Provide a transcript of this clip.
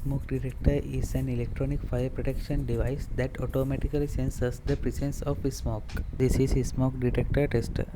smoke detector is an electronic fire protection device that automatically senses the presence of smoke. This is a smoke detector tester.